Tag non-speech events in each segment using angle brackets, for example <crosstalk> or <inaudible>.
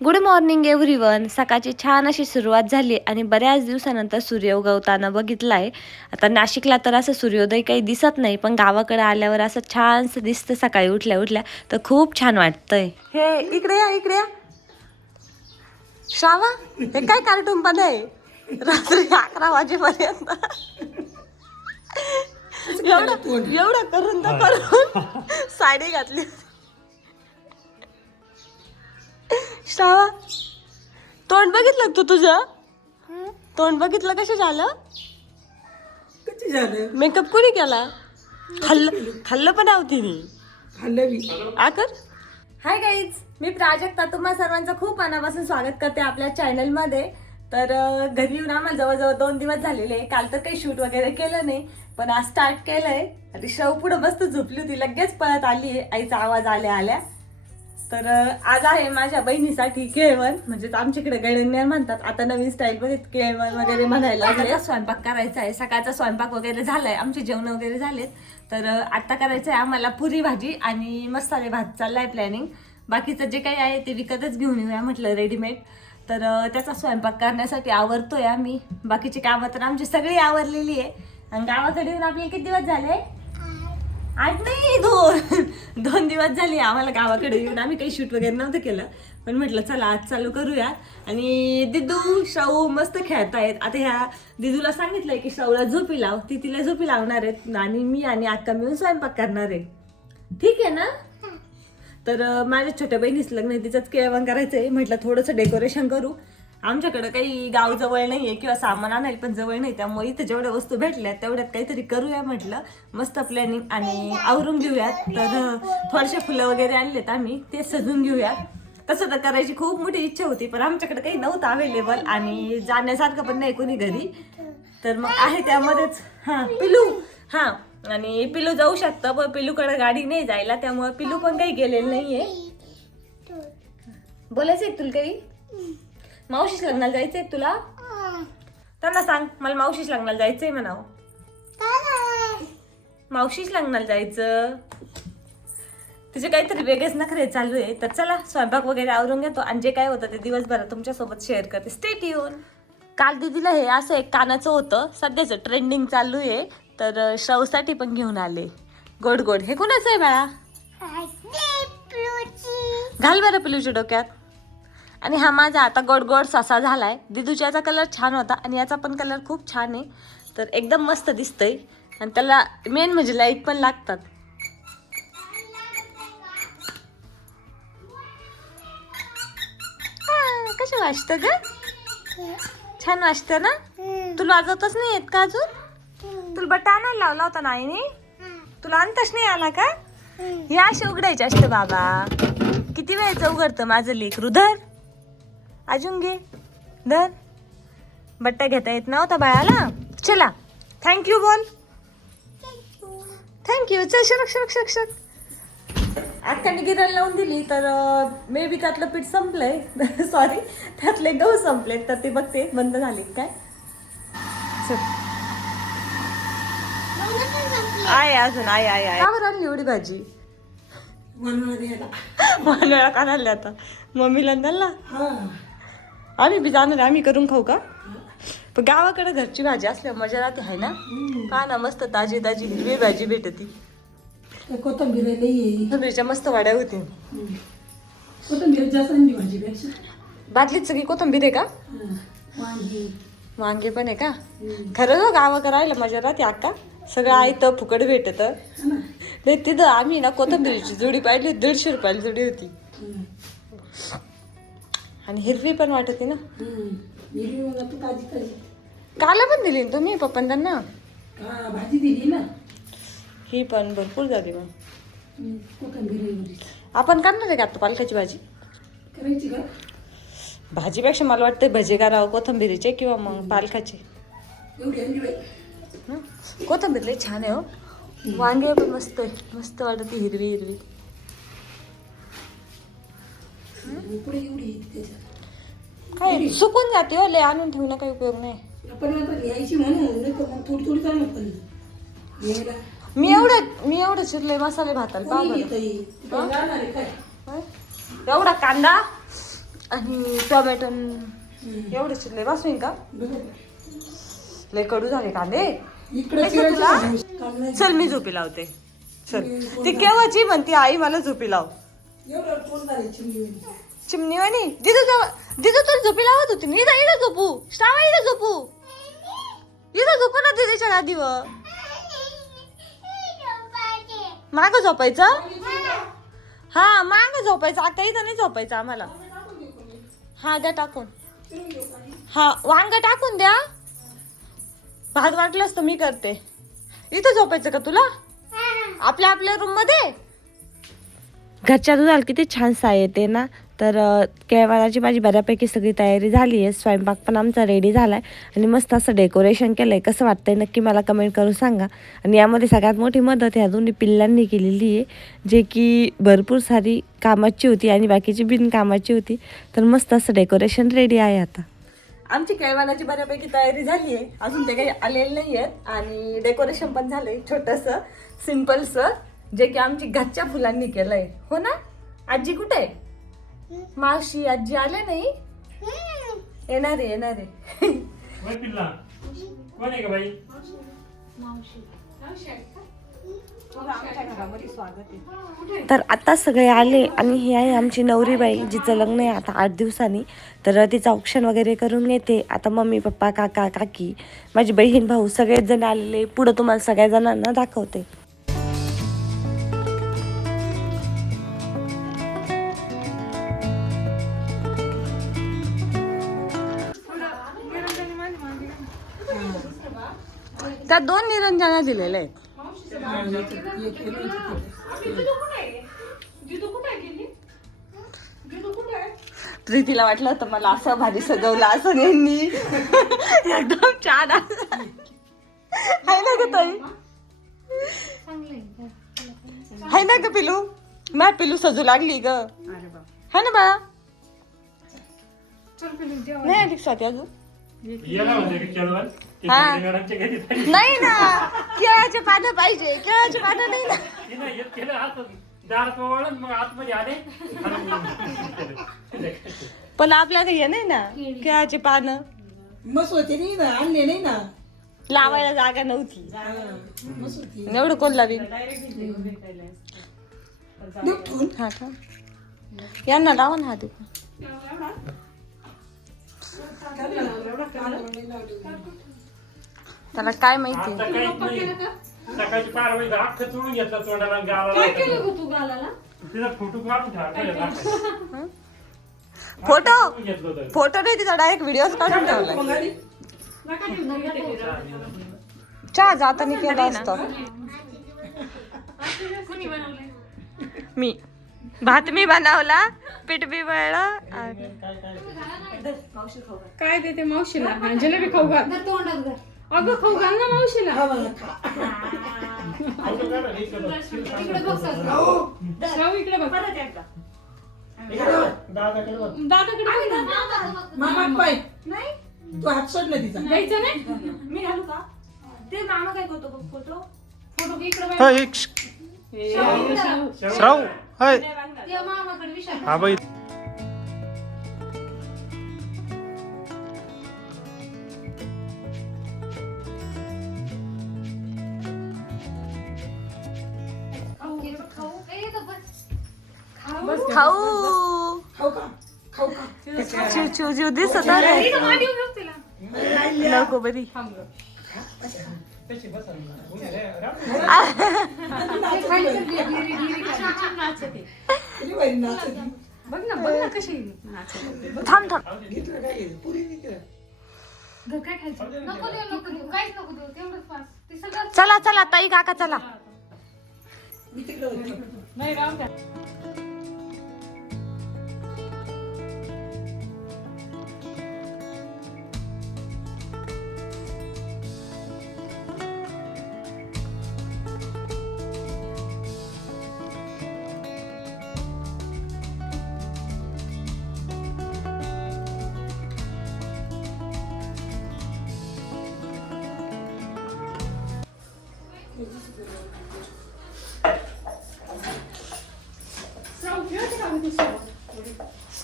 Good morning everyone सकाळची छान अशी सुरुवात झाली आणि बऱ्याच दिवसानंतर सूर्य उगवताना बघितलाय. आता नाशिकला तर असं सूर्योदय काही दिसत नाही पण गावाकडे आल्यावर असं छानसं दिसतं सकाळी उठल्या उठल्या तर खूप छान वाटतंय. हे इकडे या इकडे या. श्रावा हे काय कार्टून पण आहे? रात्री अकरा वाजेपर्यंत. एवढं एवढं करून तर करून साडी घातली श्रावा तोंड बघितलं तू तुझं? तोंड बघितलं कसं झालं? कधी झालं? मेकअप कोणी केला? खाल्लं खाल्लं पण आवती मी. हल्लवी आकर हाय गाईज मी प्राजक्ता. तुम्हा सर्वांचं खूप मनापासून स्वागत करते आपल्या चॅनलमध्ये तर घरी येऊन आम्हाला जवळजवळ दोन दिवस झालेले. काल तर काही शूट वगैरे केलं नाही पण आज स्टार्ट केलंय. आणि शव पुढं मस्त झोपली होती लगेच पळत आली आईचा आवाज आल्या आल्या. तर आज आहे माझ्या बहिणीसाठी केळवण. म्हणजे आमच्याकडे गडन्या म्हणतात. आता नवीन स्टाईल मध्ये केळवण वगैरे म्हणायला लागले. स्वयंपाक करायचा आहे. सकाळचा स्वयंपाक वगैरे झालाय. आमचे जेवण वगैरे झालेत. तर आता करायचं आहे आम्हाला पुरी भाजी आणि मसाले भात चाललाय प्लॅनिंग बाकीचं जे काही आहे ते विकतच घेऊन येऊया म्हटलं रेडीमेड तर त्याचा स्वयंपाक करण्यासाठी आवरतोय आम्ही. बाकीची कामं तर आमची सगळी आवरलेली आहे. आणि गावाकडे येऊन आपले किती दिवस झाले? आठ नाही दोन. दोन दिवस झाले आम्हाला गावाकडे येऊन. आम्ही काही शूट वगैरे नव्हतं केलं. पण म्हटलं चला आज चालू करूया आणि दिदू शाहू मस्त खेळतायत. आता ह्या दिदूला सांगितलंय की शाहूला झोपी लाव. ती तिला झोपी लावणार आहेत. आणि मी आणि अक्का मिळून स्वयंपाक करणार आहे. ठीक आहे ना? तर माझ्या छोट्या बहिणीच लग्न आहे तिचंच केळवण करायचं आहे म्हटलं थोडंसं डेकोरेशन करू. आमच्याकडं काही गाव जवळ नाही आहे किंवा सामान आणायला पण जवळ नाही त्यामुळे इथं जेवढ्या वस्तू भेटल्या तेवढ्यात काहीतरी करूया म्हटलं. मस्त प्लॅनिंग आणि आवरून घेऊयात. तर थोडेसे फुलं वगैरे आणलेत आम्ही ते सजून घेऊयात. तसं तर करायची खूप मोठी इच्छा होती पण आमच्याकडे काही नव्हतं अवेलेबल आणि जाण्यासारखं पण नाही कोणी घरी. तर मग आहे त्यामध्येच. हां पिलू हां. आणि पिलू जाऊ शकतं पण पिलूकडे गाडी नाही जायला त्यामुळे पिलू पण काही गेलेलं नाहीये. बोलायचंय का तुला काही? मावशीच लग्नाला जायचंय तुला? त्यांना सांग मला मावशीच लग्नाला जायचंय म्हणाव. मावशीच लग्नाला जायचं. तिचे काहीतरी वेगळेच नखरे चालू आहे तर चला स्वयंपाक वगैरे आवरून घेतो. आणि जे काय होतं ते दिवसभरात तुमच्यासोबत शेअर करते. स्टेट येऊन काल दिदीला हे असं एक कानाचं होतं सध्याचं ट्रेंडिंग चालू आहे. तर शवसाठी पण घेऊन आले. गोड गोड. हे कुणाचं आहे बाळा? घाल बरं पिलूच्या डोक्यात. आणि हा माझा आता गोड गोड ससा झालाय. दिदूच्या याचा कलर छान होता आणि याचा पण कलर खूप छान आहे. तर एकदम मस्त दिसतंय. आणि त्याला मेन म्हणजे लाइट पण लागतात. कसं वाजतं ग? छान वाजतं ना? तुला वाजवतच नाही येत का अजून? तुला बट्टा आणायला लावला होता ना आईने? तुला आणताच नाही आला का? हे असे उघडायचे असते बाबा. किती वेळचं उघडतं माझं लेकरू? धर. अजून घे. धर. बट्टा घेता येत नव्हता बाळाला. चला. थँक्यू बोल. थँक्यू चल शरक शरक शरक शरक. अक्काने गिरायला लावून दिली तर मे बी त्यातलं पीठ संपलंय. <laughs> सॉरी त्यातले गहू संपले तर ते बघते बंद झाले काय? चल. आहे अजून आहे आहे आहे. का बरं आणली एवढी भाजी? म्हणून द्यायला वेळा का आणली आता? मम्मीला हा आम्ही बी जाणार आम्ही करून खाऊ का? पण गावाकडे घरची भाजी असल्यावर मजा राहते आहे ना? पहा ना मस्त ताजी ताजी हिरवी भाजी भेटती कोथंबीर कोथिंबीरच्या मस्त वाड्या होती कोथंबीर जास्त आणली भाजीपेक्षा. बाटलीत सगळी कोथिंबीर आहे का. वांगी. वांगे पण आहे का? खरं गावाकडे राहिलं मजा राहते अक्का. सगळं आयतं फुकट भेटत. नाही तिथं आम्ही ना कोथिंबीरची जुडी पाहिली होती, दीडशे रुपयाला जुडी होती. आणि हिरवी पण वाटत ना. काला पण दिली ना तुम्ही पप्पन? त्यांना भाजी दिली ना ही पण भरपूर झाली मग. आपण करणार आहे का आता पालकाची भाजी? करायची का भाजीपेक्षा मला वाटतं भजे करावं कोथंबिरीचे किंवा मग पालकाचे. कोथंबीर लई छान आहे हो. वांगे पण मस्त आहे मस्त वाटते हिरवी हिरवी. काय सुकून जाते हो लय आणून ठेवणं काही उपयोग नाही. आपण म्हणून थोडी थोडी पण मी एवढं मी एवढं चिरले मसाले भाताला पाव? एवढा कांदा आणि टोमॅटो एवढे चिरले बस होईन का लय कडू झाले कांदे. इकडे तुला? चल मी झोपी लावते. चल. ती केव्हाची म्हणती? आई मला झोपी लाव. एवढं कोण झाले चिमणी? चिमणी वाणी दिदू जवळ दिदू तर झोपी लावत होती. मी इथं झोपू. श्रावा इथं झोपू. इथं झोपू ना दिदीच्या गादीवर माग झोपायचं? हा माग झोपायचं. आता इथं नाही झोपायचं आम्हाला. हा द्या टाकून. हा वांग टाकून द्या. भात वाटलंच तर मी करते. इथं झोपायचं का तुला? आपल्या आपल्या रूममध्ये? घरच्या दुधाला किती छान साय येते ना? तर केळवाराची माझी बऱ्यापैकी सगळी तयारी झाली आहे. स्वयंपाक पण आमचा रेडी झाला आहे आणि मस्त असं डेकोरेशन केलं आहे कसं वाटतंय नक्की मला कमेंट करून सांगा. आणि यामध्ये सगळ्यात मोठी मदत ह्या दोन्ही पिल्लांनी केलेली आहे. जे की भरपूर सारी कामाची होती आणि बाकीची बिनकामाची होती. तर मस्त असं डेकोरेशन रेडी आहे आता. आमची केळवणाची बऱ्यापैकी तयारी झाली आहे. अजून ते काही आलेले नाही आहेत आणि डेकोरेशन पण झालंय छोटंसं सिम्पलचं जे की आमची घरच्या फुलांनी केलंय. हो ना? आजी कुठे? आहे मावशी आजी आले नाही? येणार आहे येणार आहे. कोण आहे का बाई? तर आता सगळे आले आणि ही आहे आमची नवरीबाई जिचं लग्न आहे आता आठ दिवसांनी. तर तिचं औक्षण वगैरे करून येते. आता मम्मी पप्पा काका काकी माझी बहीण भाऊ सगळेच जण आलेले. पुढं तुम्हाला सगळ्या जणांना दाखवते. त्या दोन निरंजना दिलेल्या आहेत. प्रीतीला वाटलं होतं मला असं भारी सजवलं असं यांनी. एकदम छान. हाय ना ग ताई? हाय ना ग पिलू? मॅ पिलू सजू लागली ग. हा ना बाळा नाही अधिक स्वाती अजून? याला म्हणजे हा. नाही ना. केळाचे पानं पाहिजे. केळाचे पानं नाही ना. हे पण आपल्याला हे नाही ना. केळाचे पानं. मस्त होते नाही ना. आणले नाही ना. लावायला जागा नव्हती. हा, मस्त होती. एवढं कोण लावी हा का? यांना लावा ना हात त्याला काय माहिती? आता काहीच नाही. सकाळची पार वाजता अख्खं चोळून घेतलं तोंडाला आणि गावाला तिला फोटो काढून ठेवा. फोटो? चोळून घेतलं होतं. फोटो नाही तिचा डायरेक्ट व्हिडिओ काढून ठेवलाय. मग आली? चहा जाताना केलं असतं. मी. भात मी बनवला पीठ बी वळलं काय देते मावशीला? जिलेबी खाऊ घाल. अगं खाऊ घाल ना मावशीला. हा हे इकडे बघ. दादाकडे पाय तू हात सोडला तिचा. नाही? मी घालू का? ते मामा काय करतो बघ फोटो फोटो इकडे बघ. हे, हाय हा बाई. खाऊ खाऊ. का? खाऊ का? चिव चिव जीव दिसत आहे. नको बरी. बघ ना बघ ना कशी नाचत थांब थांब घेतलं काय आहे? पुरी नाही केलं. काय खायचं चला चला ताई काका चला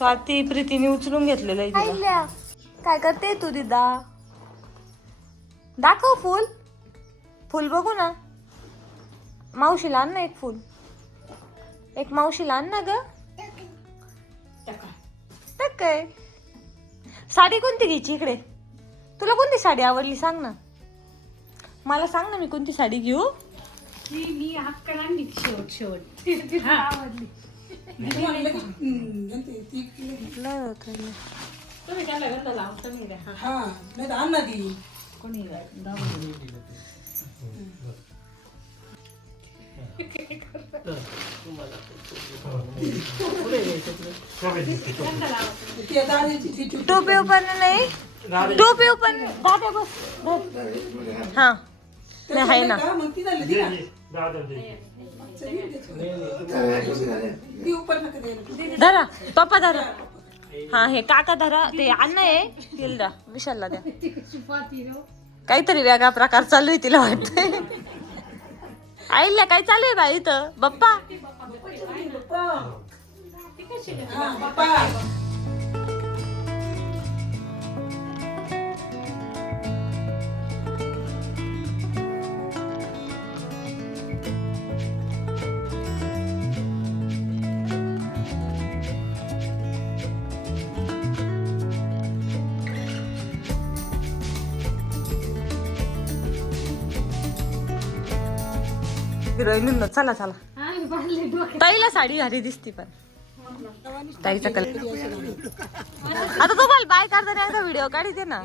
स्वाती प्रीतीने उचलून घेतलेलं आहे तिला. काय करते तू दिदा? दाखव फुल. फुल बघू ना. मावशीला आण ना एक फुल. एक मावशीला आण ना ग. काय साडी कोणती घ्यायची इकडे? तुला कोणती साडी आवडली सांग ना. मला सांग ना मी कोणती साडी घेऊ. मी शेवट शेवट. आवडली. तुम्ही त्याला गंध लावता मी द्या हा नाही तर आण ना ती कोणी ती आता आणायची, ती ती- टोपी पण नाही टोपी पण दादा बस धर. हा नाही आहे ना का? मग ती झाली ती का? ती उपर नका द्यायला. धरा पप्पा धरा. हा हे काका धरा ते अण्णा आहे. तिला द्या विशालला द्या. काहीतरी वेगळा प्रकार चालू आहे तिला वाटतंय. आईला काय चालू आहे बाई इथं? बाप्पा हिरोईन चला चला ताईला साडी घाली दिसती पण ताईचा कलर आता तुम्हाला बाय करताना एकदा व्हिडिओ काढते ना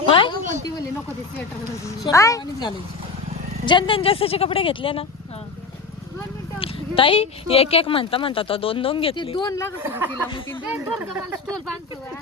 होय? काय? जनधन जास्तचे कपडे घेतले ना ताई एक एक म्हणता म्हणता तो दोन दोन घेतले दोन लागत